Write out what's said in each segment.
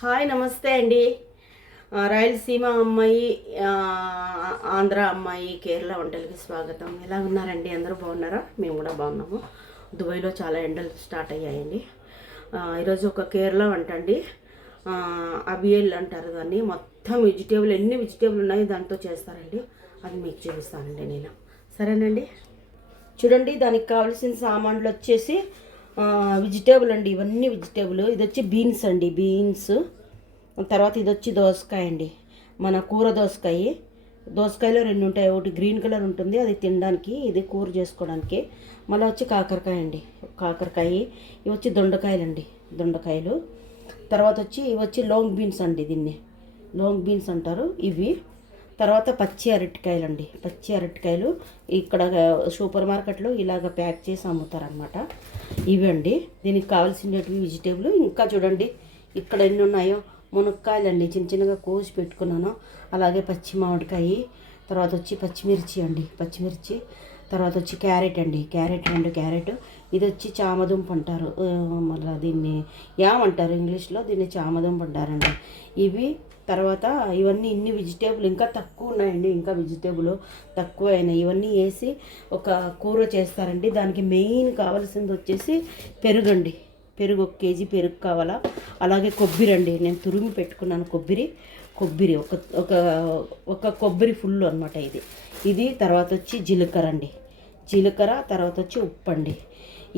Hi నమస్తే అండి. రాయలసీమ అమ్మాయి, ఆంధ్ర అమ్మాయి, కేరళ వంటలకి స్వాగతం. ఎలా ఉన్నారండి? అందరూ బాగున్నారా? మేము కూడా బాగున్నాము. దుబాయ్లో చాలా ఎండలు స్టార్ట్ అయ్యాయండి. ఈరోజు ఒక కేరళ వంట అండి. అబియల్ అంటారు దాన్ని. మొత్తం వెజిటేబుల్, ఎన్ని వెజిటేబుల్ ఉన్నాయి దాంతో చేస్తారండి. అది మీకు చూపిస్తానండి నేను. సరేనండి, చూడండి. దానికి కావాల్సిన సామాన్లు వచ్చేసి వెజిటేబుల్ అండి. ఇవన్నీ వెజిటేబుల్. ఇది వచ్చి బీన్స్ అండి, బీన్స్. తర్వాత ఇది వచ్చి దోసకాయ అండి, మన కూర దోసకాయ. దోసకాయలో రెండు ఉంటాయి, ఒకటి గ్రీన్ కలర్ ఉంటుంది, అది తినడానికి, ఇది కూర చేసుకోవడానికి. మళ్ళీ వచ్చి కాకరకాయ అండి, కాకరకాయ. ఇవి వచ్చి దొండకాయలు, దొండకాయలు. తర్వాత వచ్చి ఇవి వచ్చి లాంగ్ బీన్స్ అండి, దీన్ని లాంగ్ బీన్స్ అంటారు ఇవి. తర్వాత పచ్చి అరటికాయలు అండి, పచ్చి అరటికాయలు. ఇక్కడ సూపర్ మార్కెట్లో ఇలాగ ప్యాక్ చేసి అమ్ముతారనమాట. ఇవండి దీనికి కావాల్సినవి వెజిటేబుల్. ఇంకా చూడండి ఇక్కడ ఎన్ని ఉన్నాయో. మునక్కాయలు అండి, చిన్న చిన్నగా కోసి పెట్టుకున్నాను. అలాగే పచ్చి మామిడికాయ. తర్వాత వచ్చి పచ్చిమిర్చి అండి, పచ్చిమిర్చి. తర్వాత వచ్చి క్యారెట్ అండి, క్యారెట్, 2 క్యారెట్. ఇది వచ్చి చామదుంప అంటారు, మళ్ళీ దీన్ని ఏమంటారు ఇంగ్లీష్లో, దీన్ని చామదుంప అంటారండి ఇవి. తర్వాత ఇవన్నీ ఇన్ని వెజిటేబుల్, ఇంకా తక్కువ ఉన్నాయండి, ఇంకా వెజిటేబుల్ తక్కువ అయినాయి. ఇవన్నీ వేసి ఒక కూర చేస్తారండి. దానికి మెయిన్ కావాల్సింది వచ్చేసి పెరుగు అండి. పెరుగు 1 కేజీ పెరుగు కావాలా. అలాగే కొబ్బరి అండి, నేను తురిమి పెట్టుకున్నాను కొబ్బరి. ఒక కొబ్బరి ఫుల్ అనమాట ఇది. తర్వాత వచ్చి జీలకర్ర అండి, జీలకర్ర. తర్వాత వచ్చి ఉప్పు అండి.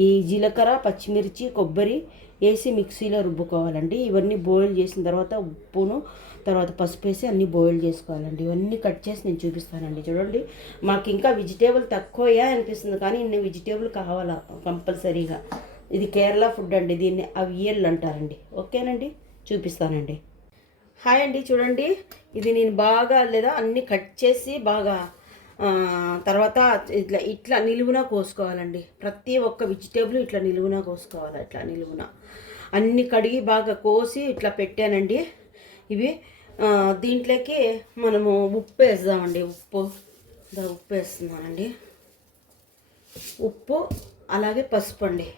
ఈ జీలకర్ర, పచ్చిమిర్చి, కొబ్బరి వేసి మిక్సీలో రుబ్బుకోవాలండి. ఇవన్నీ బాయిల్ చేసిన తర్వాత ఉప్పును, తర్వాత పసుపు వేసి అన్నీ బాయిల్ చేసుకోవాలండి. ఇవన్నీ కట్ చేసి నేను చూపిస్తానండి. చూడండి, మాకు ఇంకా వెజిటేబుల్ తక్కువయా అనిపిస్తుంది, కానీ ఇన్ని వెజిటేబుల్ కావాలా కంపల్సరీగా. ఇది కేరళ ఫుడ్ అండి, దీన్ని అవియల్ అంటారండి. ఓకేనండి, చూపిస్తానండి. హాయ్ అండి, చూడండి. ఇది నేను బాగా లేదా అన్నీ కట్ చేసి బాగా తర్వాత ఇట్లా నిలువున కోసుకోవాలండి. ప్రతి ఒక్క వెజిటేబుల్ ఇట్లా నిలువున కోసుకోవాలి. ఇట్లా నిలువున అన్నీ కడిగి బాగా కోసి ఇట్లా పెట్టానండి. ఇవి దీంట్లోకి మనము ఉప్పు వేద్దామండి. ఉప్పు వేస్తున్నానండి. ఉప్పు అలాగే పసుపు అండి,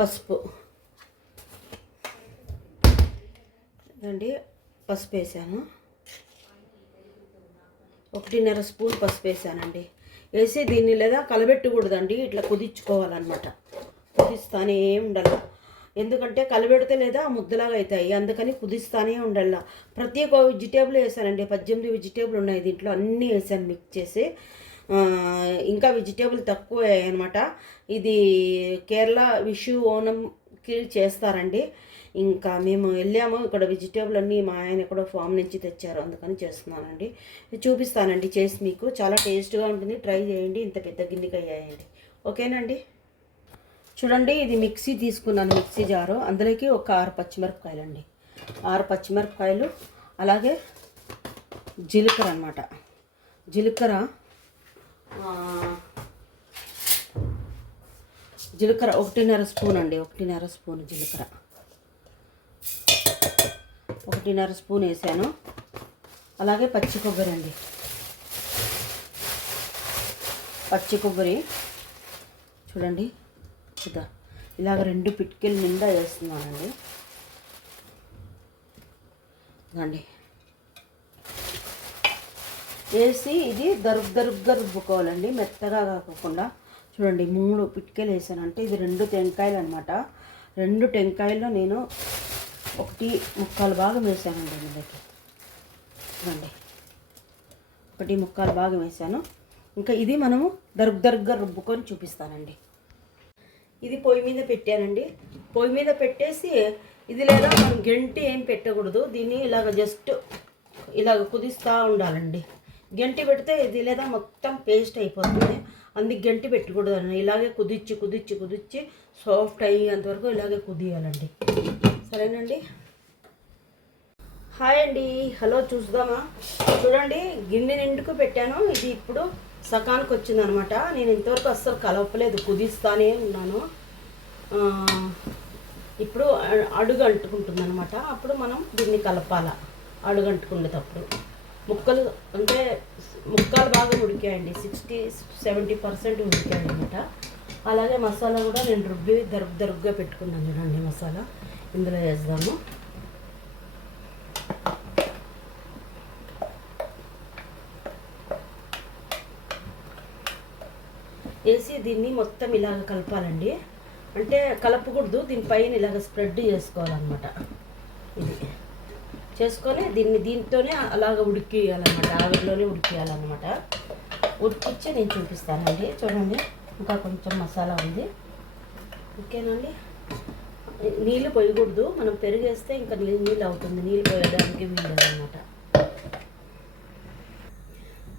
పసుపు అండి. పసుపు వేసాను, 1.5 స్పూన్ పసుపు వేసానండి. వేసి దీన్ని లేదా కలబెట్టకూడదండి, ఇట్లా కుదించుకోవాలన్నమాట. కుదిస్తానే ఉండాలి, ఎందుకంటే కలబెడితే లేదా ముద్దలాగా అవుతాయి. అందుకని కుదిస్తానే ఉండాల. ప్రతి ఒక్క వెజిటేబుల్ వేసానండి. 18 వెజిటేబుల్ ఉన్నాయి దీంట్లో, అన్నీ వేసాను మిక్స్ చేసి. ఇంకా వెజిటేబుల్ తక్కువ అనమాట. ఇది కేరళ విషు ఓనంకి చేస్తారండి. ఇంకా మేము వెళ్ళాము, ఇక్కడ వెజిటేబుల్ అన్నీ మా ఆయన ఎక్కడో ఫామ్ నుంచి తెచ్చారు, అందుకని చేస్తున్నానండి. చూపిస్తానండి చేసి మీకు. చాలా టేస్ట్గా ఉంటుంది, ట్రై చేయండి. ఇంత పెద్ద గిన్నెకి అయ్యాయండి. ఓకేనండి, చూడండి. ఇది మిక్సీ తీసుకున్నాను, మిక్సీ జారు. అందులోకి ఒక 6 పచ్చిమిరపకాయలు అండి, 6 పచ్చిమిరపకాయలు. అలాగే జీలకర్ర అనమాట, జీలకర్ర 1.5 స్పూన్ అండి, 1.5 స్పూన్ జీలకర్ర. 1.5 స్పూన్ వేసాను. అలాగే పచ్చి కొబ్బరి అండి, పచ్చి కొబ్బరి చూడండి. ఇలాగ 2 పిటికెలు నిండా వేస్తున్నానండి. అండి వేసి ఇది దరుగ్గా రుబ్బుకోవాలండి, మెత్తగా కాకుండా. చూడండి, 3 పిటికెలు వేసానంటే ఇది 2 టెంకాయలు అనమాట. 2 టెంకాయల్లో నేను 1.25 భాగం వేసానండి దీనికి. చూడండి, 1.25 భాగం వేసాను. ఇంకా ఇది మనము దరుగ్గా రుబ్బుకొని చూపిస్తానండి. ఇది పొయ్యి మీద పెట్టానండి. పొయ్యి మీద పెట్టేసి ఇది లేదా మనం గంటి ఏం పెట్టకూడదు, దీన్ని ఇలాగ జస్ట్ ఇలాగ కుదిస్తూ ఉండాలండి. గంటి పెడితే ఇది లేదా మొత్తం పేస్ట్ అయిపోతుంది, అందుకు గంటి పెట్టకూడదు అండి. ఇలాగే కుదిచ్చి సాఫ్ట్ అయ్యేంతవరకు ఇలాగే కుదియాలండి. సరేనండి. హాయ్ అండి, హలో. చూద్దామా? చూడండి, గిన్నె నిండుకు పెట్టాను. ఇది ఇప్పుడు సకానికి వచ్చిందనమాట. నేను ఇంతవరకు అస్సలు కలపలేదు, కుదిస్తానే ఉన్నాను. ఇప్పుడు అడుగు అంటుకుంటుంది అనమాట. అప్పుడు మనం దీన్ని కలపాల. అడుగు అంటుకునేటప్పుడు ముక్కలు అంటే ముక్కలు బాగా ఉడికాయండి, 60-70% ఉడికాయండి అనమాట. అలాగే మసాలా కూడా నేను రుబ్బి దరుగ్గా పెట్టుకున్నాను. చూడండి, మసాలా ఇందులో వేద్దాము. వేసి దీన్ని మొత్తం ఇలాగ కలపాలండి. అంటే కలపకూడదు, దీనిపైన ఇలాగ స్ప్రెడ్ చేసుకోవాలన్నమాట. ఇది చేసుకొని దీంతోనే అలాగ ఉడికియాలన్నమాట, ఆవిరిలోనే ఉడికియాలన్నమాట. ఉడికిచ్చి నేను చూపిస్తానండి. చూడండి, ఇంకా కొంచెం మసాలా ఉంది. ఓకేనండి. నీళ్ళు పోయకూడదు, మనం పెరిగేస్తే ఇంకా నీళ్ళు అవుతుంది, నీళ్ళు పోయడానికి వీలదన్నమాట.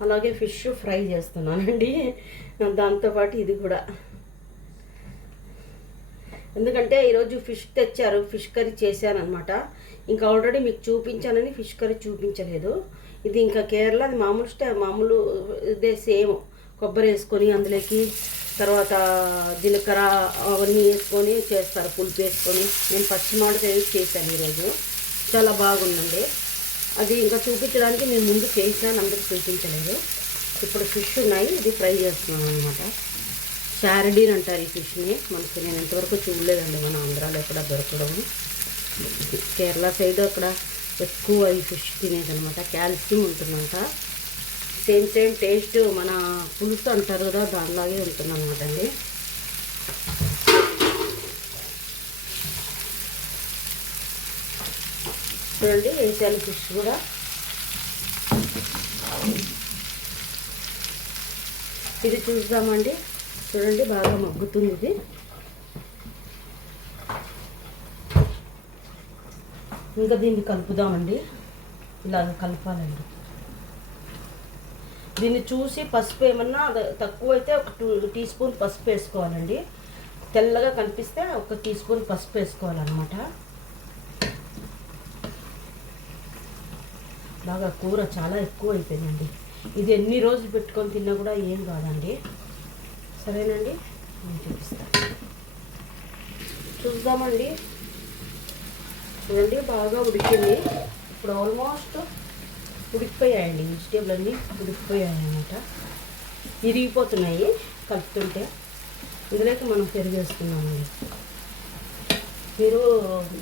అలాగే ఫిష్ ఫ్రై చేస్తున్నానండి దాంతోపాటు ఇది కూడా. ఎందుకంటే ఈరోజు ఫిష్ తెచ్చారు, ఫిష్ కర్రీ చేశాను అనమాట. ఇంకా ఆల్రెడీ మీకు చూపించానని ఫిష్ కర్రీ చూపించలేదు. ఇది ఇంకా కేరళ, అది మామూలు ఇదే సేమ్. కొబ్బరి వేసుకొని అందులోకి తర్వాత జీలకర్ర అవన్నీ వేసుకొని చేస్తారు, పులుపు వేసుకొని. నేను పచ్చిమామిడికాయ వేసి చేశాను ఈరోజు, చాలా బాగుందండి. అది ఇంకా చూపించడానికి నేను ముందు చేశాను, అందుకు చూపించలేదు. ఇప్పుడు ఫిష్ ఉన్నాయి, ఇది ఫ్రై చేస్తున్నాను అనమాట. శారడీన్ అంటారు ఈ ఫిష్ని. మనకి నేను ఇంతవరకు చూడలేదండి, మన ఆంధ్రాలో ఎక్కడ దొరకడము. కేరళ సైడ్ అక్కడ ఎక్కువ ఈ ఫిష్ తినేదనమాట, కాల్షియం ఉంటుందంట. సేమ్ టేస్ట్ మన పులుసు అంటారు కదా, దానిలాగే ఉంటుందన్నమాట అండి. చూడండి, వేసాను ఫిష్ కూడా. ఇది చూద్దామండి. చూడండి, బాగా మగ్గుతుంది ఇది. ఇంకా దీన్ని కలుపుదామండి, ఇలాగ కలపాలండి. దీన్ని చూసి పసుపు ఏమన్నా తక్కువ అయితే ఒక 2 టీ స్పూన్ పసుపు వేసుకోవాలండి. తెల్లగా కనిపిస్తే 1 టీ స్పూన్ పసుపు వేసుకోవాలన్నమాట. బాగా కూర చాలా ఎక్కువ అయిపోయిందండి. ఇది ఎన్ని రోజులు పెట్టుకొని తిన్నా కూడా ఏం కాదండి. సరేనండి, నేను చూపిస్తాను. చూద్దామండి. చూడండి, బాగా ఉడికింది. ఇప్పుడు ఆల్మోస్ట్ ఉడికిపోయాయండి, వెజిటేబుల్ అన్నీ ఉడికిపోయాయి అన్నమాట. ఇరిగిపోతున్నాయి కలుపుతుంటే. ఇందులోకి మనం పెరుగు వేసుకున్నామండి. మీరు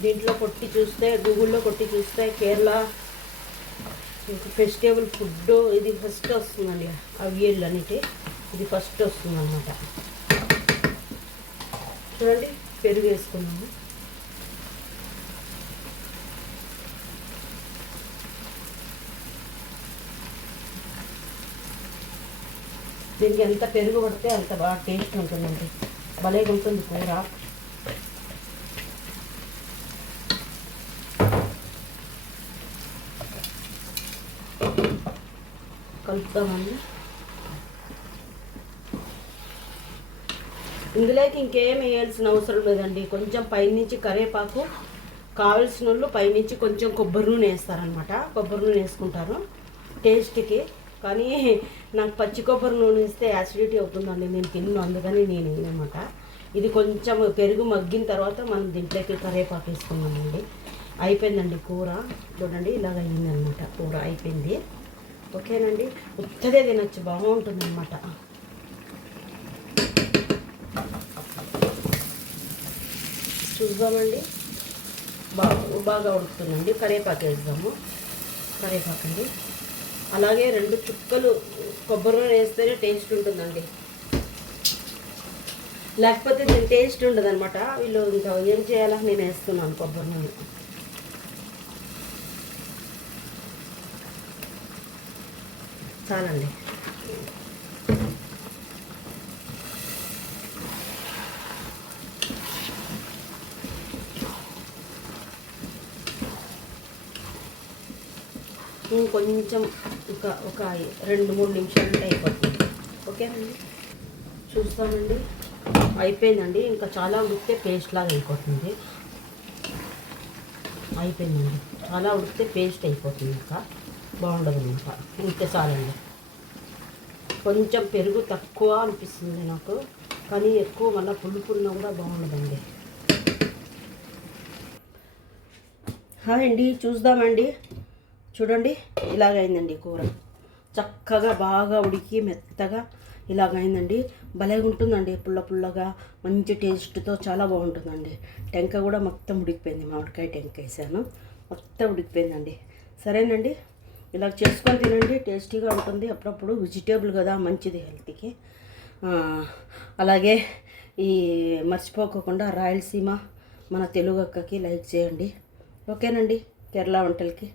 దీంట్లో కొట్టి చూస్తే, గూగుల్లో కొట్టి చూస్తే కేరళ వెజిటేబుల్ ఫుడ్ ఇది ఫస్ట్ వస్తుందండి. అవియల్ అనేటి ఇది ఫస్ట్ వస్తుంది అన్నమాట. చూడండి, పెరుగు వేసుకున్నాము. దీనికి ఎంత పెరుగు పడితే అంత బాగా టేస్ట్ ఉంటుందండి, భలేగా ఉంటుంది కూర. కలుపుతామండి. ఇందులోకి ఇంకేం వేయాల్సిన అవసరం లేదండి. కొంచెం పైనుంచి కరివేపాకు, కావాల్సిన వాళ్ళు పైనుంచి కొంచెం కొబ్బరి నూనె వేస్తారనమాట. కొబ్బరి నూనె వేసుకుంటారు టేస్ట్కి. కానీ నాకు పచ్చి కొబ్బరి నూనె వేస్తే యాసిడిటీ అవుతుందండి, నేను తిన్ను, అందుకని నేను వేయనమాట. ఇది కొంచెం పెరుగు మగ్గిన తర్వాత మనం దీంట్లోకి కరివేపాకు వేసుకున్నామండి. అయిపోయిందండి కూర. చూడండి, ఇలాగ అయిందనమాట, కూర అయిపోయింది. ఓకేనండి, ఉత్తదే తినచ్చు, బాగుంటుంది అనమాట. చూద్దామండి. బాగా ఉడుకుతుందండి. కరివేపాకు వేద్దాము. కరివేపాకు అండి. అలాగే 2 చుక్కలు కొబ్బరి నూనె వేస్తేనే టేస్ట్ ఉంటుందండి, లేకపోతే దీని టేస్ట్ ఉండదు అనమాట. వీళ్ళు ఇంకా ఏం చేయాలా, నేను వేస్తున్నాను కొబ్బరి నూనె. చాలండి. కొంచెం ఒక 2-3 నిమిషాలు అయిపోతుంది. ఓకేనండి, చూస్తామండి. అయిపోయిందండి. ఇంకా చాలా ఉడికితే పేస్ట్ లాగా అయిపోతుంది. అయిపోయిందండి, చాలా ఉడికితే పేస్ట్ అయిపోతుంది, ఇంకా బాగుండదు అనమాట. ఇంతే చాలండి. కొంచెం పెరుగు తక్కువ అనిపిస్తుంది నాకు, కానీ ఎక్కువ మళ్ళీ పులుపున్నా కూడా బాగుండదండి. అండి, చూద్దామండి. చూడండి, ఇలాగైందండి కూర. చక్కగా బాగా ఉడికి మెత్తగా ఇలాగైందండి. భలేగా ఉంటుందండి, పుల్లగా మంచి టేస్ట్తో చాలా బాగుంటుందండి. టెంక కూడా మొత్తం ఉడికిపోయింది, మామిడికాయ టెంక వేసాను, మొత్తం ఉడికిపోయిందండి. సరేనండి, ఇలా చేసుకొని తినండి, టేస్టీగా ఉంటుంది. అప్పుడప్పుడు వెజిటేబుల్ కదా, మంచిది హెల్త్కి. అలాగే ఈ మర్చిపోకుండా రాయలసీమ మన తెలుగు అక్కకి లైక్ చేయండి. ఓకేనండి, కేరళ వంటలకి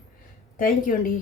థ్యాంక్ యూ అండి.